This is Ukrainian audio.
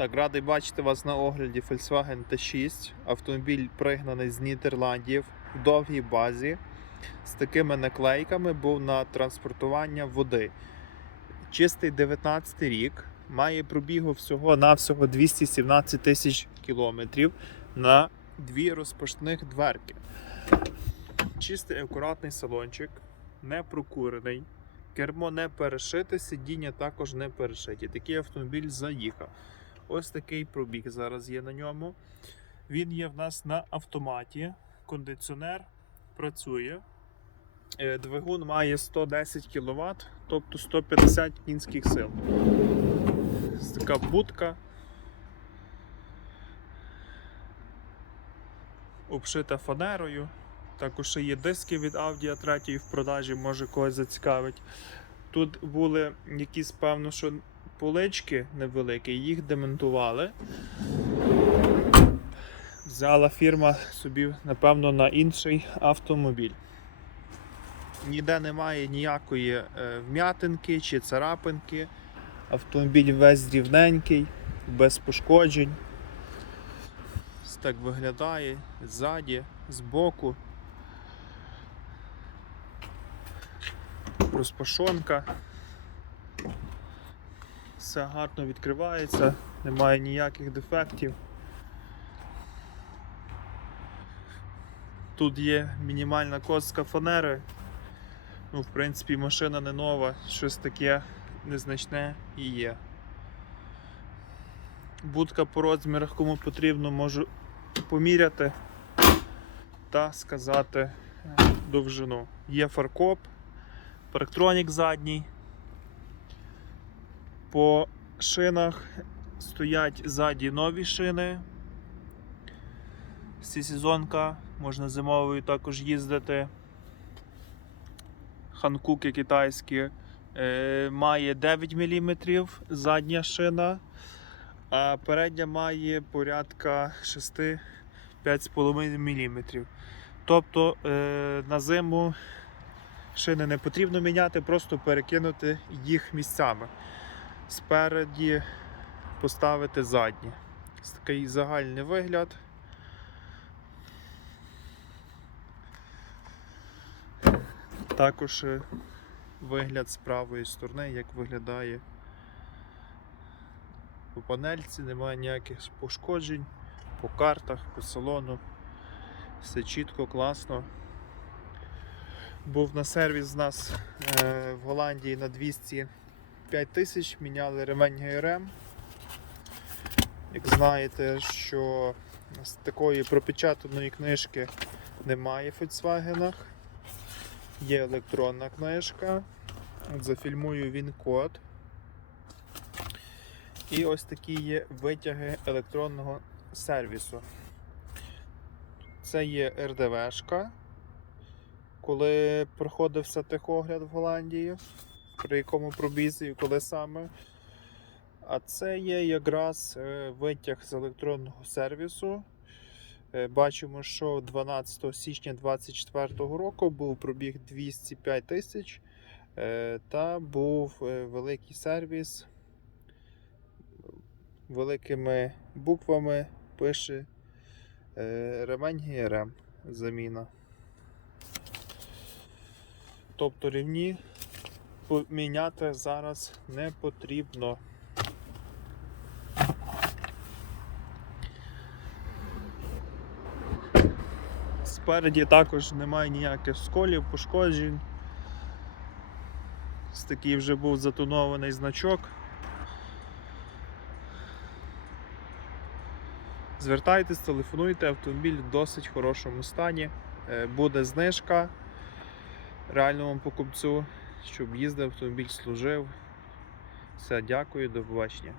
Так, радий бачити вас на огляді Volkswagen T6. Автомобіль пригнаний з Нідерландів в довгій базі. З такими наклейками був на транспортування води. Чистий 19 рік. Має пробігу всього навсього 217 тисяч кілометрів на дві розпашних дверки. Чистий акуратний салончик, не прокурений. Кермо не перешите, сидіння також не перешиті. Такий автомобіль заїхав. Ось такий пробіг зараз є на ньому. Він є в нас на автоматі. Кондиціонер працює. Е, Двигун має 110 кВт, тобто 150 кінських сил. Така будка. Обшита фанерою. Також ще є диски від Audi 3 в продажі, може когось зацікавить. Тут були якісь, певно, що полички невеликі, їх демонтували. Взяла фірма собі, напевно, на інший автомобіль. Ніде немає ніякої е, вм'ятинки чи царапинки. Автомобіль весь рівненький, без пошкоджень. Так виглядає ззаді, збоку. Розпашонка. Все гарно відкривається, немає ніяких дефектів. Тут є мінімальна костка фанери. Ну, в принципі, машина не нова, щось таке незначне і є. Будка по розмірах, кому потрібно, можу поміряти та сказати довжину. Є фаркоп, парктронік задній. По шинах стоять ззаді нові шини. Сезонка, можна зимовою також їздити. Ханкуки китайські. Е, має 9 мм задня шина, а передня має порядка 6-5,5 мм. Тобто е, на зиму шини не потрібно міняти, просто перекинути їх місцями спереді поставити задні. Такий загальний вигляд. Також е, вигляд з правої сторони, як виглядає по панельці, немає ніяких пошкоджень, по картах, по салону. Все чітко, класно. Був на сервіс з нас е, в Голландії на 200 5 тисяч міняли ремень ГРМ. Як знаєте, що з такої пропечатаної книжки немає в Volkswagen. Є електронна книжка. Зафільмую він код. І ось такі є витяги електронного сервісу. Це є РДВшка. Коли проходився техогляд в Голландії при якому пробізі і коли саме. А це є якраз е, витяг з електронного сервісу. Е, Бачимо, що 12 січня 2024 року був пробіг 205 тисяч е, та був великий сервіс. Великими буквами пише ремень ГРМ заміна. Тобто рівні поміняти зараз не потрібно. Спереді також немає ніяких сколів, пошкоджень. Ось такий вже був затонований значок. Звертайтесь, телефонуйте, автомобіль в досить хорошому стані. Е, Буде знижка реальному покупцю щоб їздив, автомобіль служив. Все, дякую, до побачення.